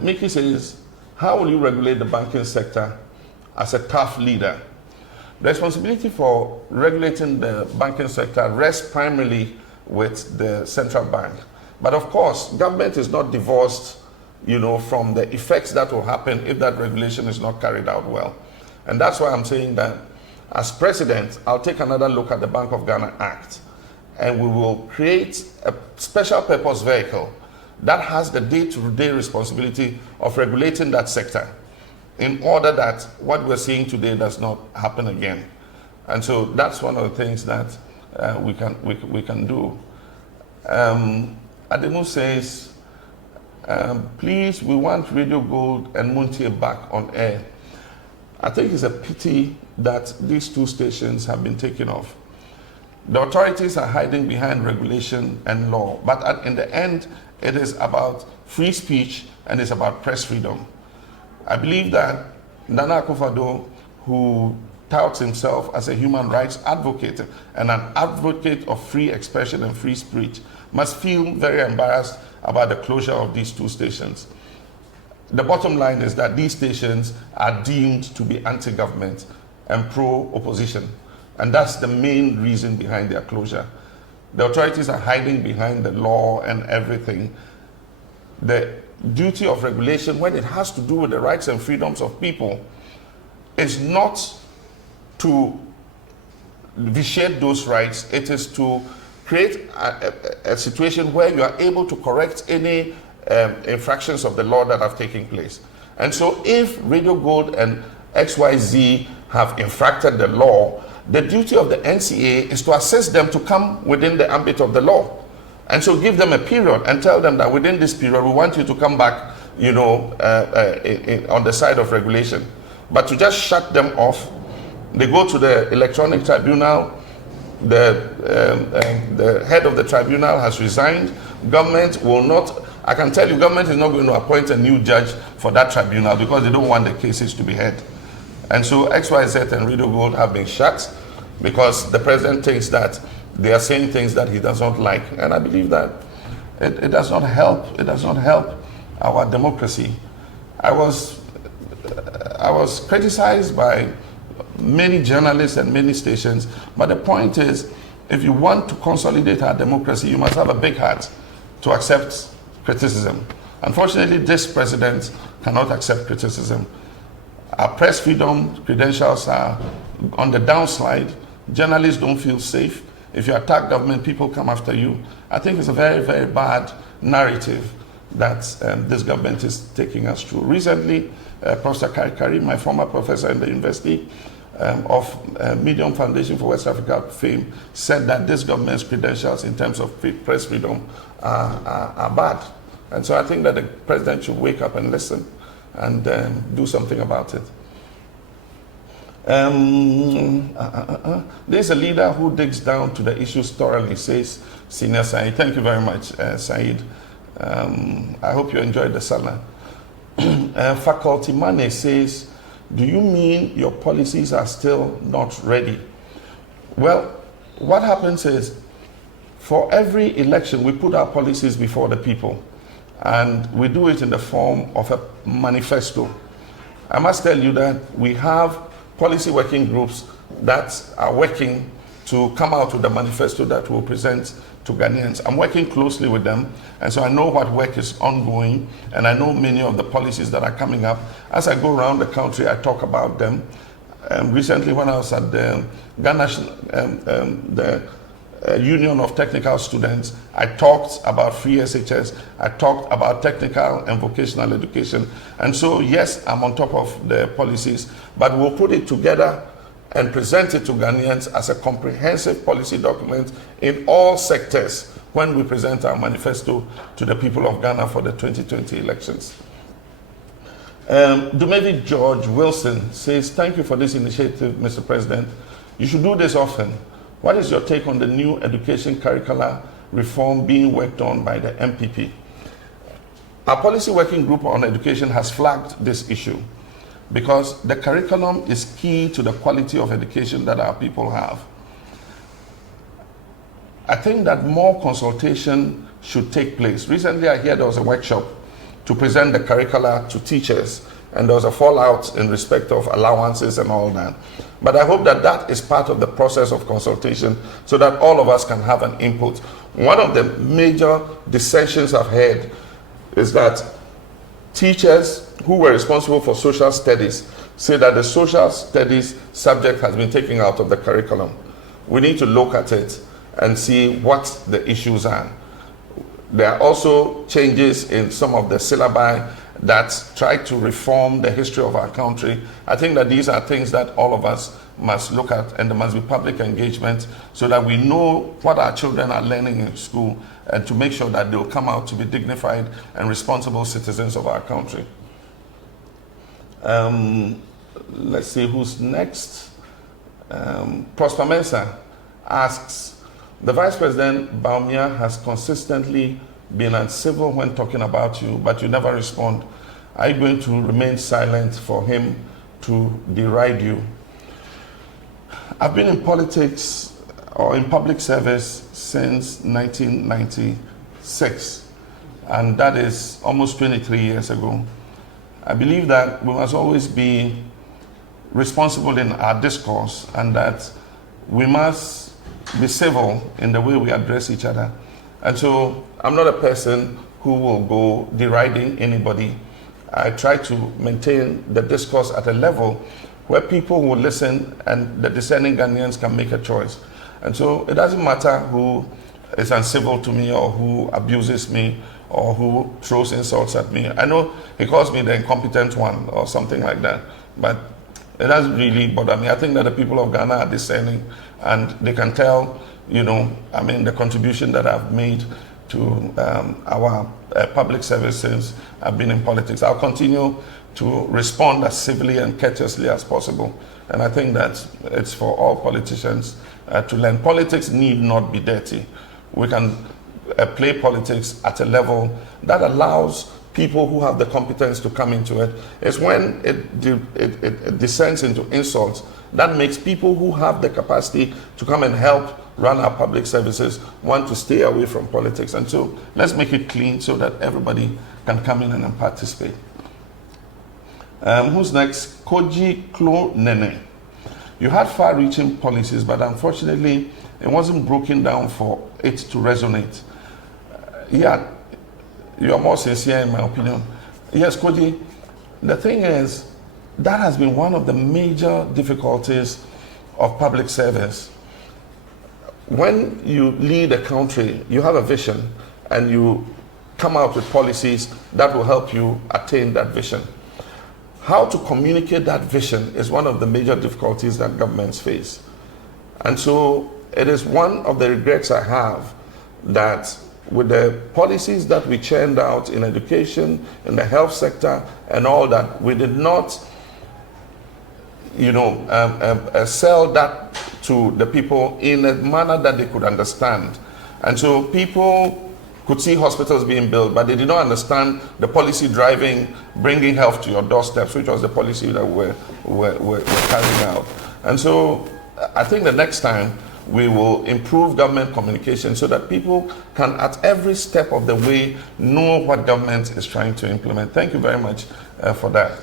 Mickey says, how will you regulate the banking sector as a tough leader? The responsibility for regulating the banking sector rests primarily with the central bank. But of course, government is not divorced, from the effects that will happen if that regulation is not carried out well. And that's why I'm saying that as president, I'll take another look at the Bank of Ghana Act, and we will create a special purpose vehicle that has the day-to-day responsibility of regulating that sector in order that what we're seeing today does not happen again. And so that's one of the things that we can do. Ademu says, please, we want Radio Gold and Muntie back on air. I think it's a pity that these two stations have been taken off. The authorities are hiding behind regulation and law, but in the end, it is about free speech and it's about press freedom. I believe that Nana Akufo-Addo, who touts himself as a human rights advocate and an advocate of free expression and free speech, must feel very embarrassed about the closure of these two stations. The bottom line is that these stations are deemed to be anti-government and pro-opposition. And that's the main reason behind their closure. The authorities are hiding behind the law and everything. The duty of regulation, when it has to do with the rights and freedoms of people, is not to vitiate those rights. It is to create a situation where you are able to correct any infractions of the law that have taken place. And so if Radio Gold and XYZ have infracted the law, the duty of the NCA is to assist them to come within the ambit of the law. And so give them a period and tell them that within this period, we want you to come back, on the side of regulation. But to just shut them off, they go to the electronic tribunal, the head of the tribunal has resigned. Government will not, I can tell you, government is not going to appoint a new judge for that tribunal because they don't want the cases to be heard. And so XYZ and Radio Gold have been shut because the president thinks that they are saying things that he does not like. And I believe that it does not help. It does not help our democracy. I was criticized by many journalists and many stations, but the point is, if you want to consolidate our democracy, you must have a big heart to accept criticism. Unfortunately, this president cannot accept criticism. Our press freedom credentials are on the downslide. Journalists don't feel safe. If you attack government, people come after you. I think it's a very, very bad narrative that this government is taking us through. Recently, Professor Kari, my former professor in the University of Medium Foundation for West Africa fame, said that this government's credentials in terms of press freedom are bad. And so I think that the president should wake up and listen and do something about it. There's a leader who digs down to the issues thoroughly, says Senior Said. Thank you very much, Said. I hope you enjoyed the salad. Faculty Mane says, do you mean your policies are still not ready? Well, what happens is, for every election, we put our policies before the people. And we do it in the form of a manifesto. I must tell you that we have policy working groups that are working to come out with the manifesto that we'll present to Ghanaians. I'm working closely with them, and so I know what work is ongoing, and I know many of the policies that are coming up. As I go around the country, I talk about them. Recently, when I was at the Ghana, Union of Technical Students, I talked about free SHS, I talked about technical and vocational education. And so, yes, I'm on top of the policies, but we'll put it together and present it to Ghanaians as a comprehensive policy document in all sectors when we present our manifesto to the people of Ghana for the 2020 elections. Dumevi George Wilson says, thank you for this initiative, Mr. President. You should do this often. What is your take on the new education curricular reform being worked on by the MPP? Our policy working group on education has flagged this issue because the curriculum is key to the quality of education that our people have. I think that more consultation should take place. Recently, I heard there was a workshop to present the curricula to teachers, and there was a fallout in respect of allowances and all that. But I hope that that is part of the process of consultation so that all of us can have an input. One of the major dissensions I've heard is that teachers who were responsible for social studies say that the social studies subject has been taken out of the curriculum. We need to look at it and see what the issues are. There are also changes in some of the syllabi that try to reform the history of our country. I think that these are things that all of us must look at, and there must be public engagement so that we know what our children are learning in school and to make sure that they'll come out to be dignified and responsible citizens of our country. Let's see who's next. Prosper Mensah asks, the Vice President Baumia has consistently been uncivil when talking about you, but you never respond. Are you going to remain silent for him to deride you? I've been in politics or in public service since 1996, and that is almost 23 years ago. I believe that we must always be responsible in our discourse and that we must be civil in the way we address each other. And so I'm not a person who will go deriding anybody. I try to maintain the discourse at a level where people will listen and the discerning Ghanaians can make a choice. And so it doesn't matter who is uncivil to me or who abuses me or who throws insults at me. I know he calls me the incompetent one or something like that, but it doesn't really bother me. I think that the people of Ghana are discerning and they can tell, you know, I mean, the contribution that I've made to our public service since I've been in politics. I'll continue to respond as civilly and courteously as possible. And I think that it's for all politicians to learn. Politics need not be dirty. We can play politics at a level that allows people who have the competence to come into it. It's when it descends into insults that makes people who have the capacity to come and help run our public services want to stay away from politics. And so let's make it clean so that everybody can come in and participate. Who's next? Koji Klo Nene. You had far-reaching policies, but unfortunately, it wasn't broken down for it to resonate. Yeah, you are more sincere in my opinion. Yes, Koji, the thing is, that has been one of the major difficulties of public service. When you lead a country, you have a vision and you come out with policies that will help you attain that vision. How to communicate that vision is one of the major difficulties that governments face. And so it is one of the regrets I have that with the policies that we churned out in education, in the health sector and all that, we did not, you know, sell that to the people in a manner that they could understand. And so people could see hospitals being built, but they did not understand the policy driving, bringing health to your doorsteps, which was the policy that we're carrying out. And so I think the next time we will improve government communication so that people can at every step of the way know what government is trying to implement. Thank you very much for that.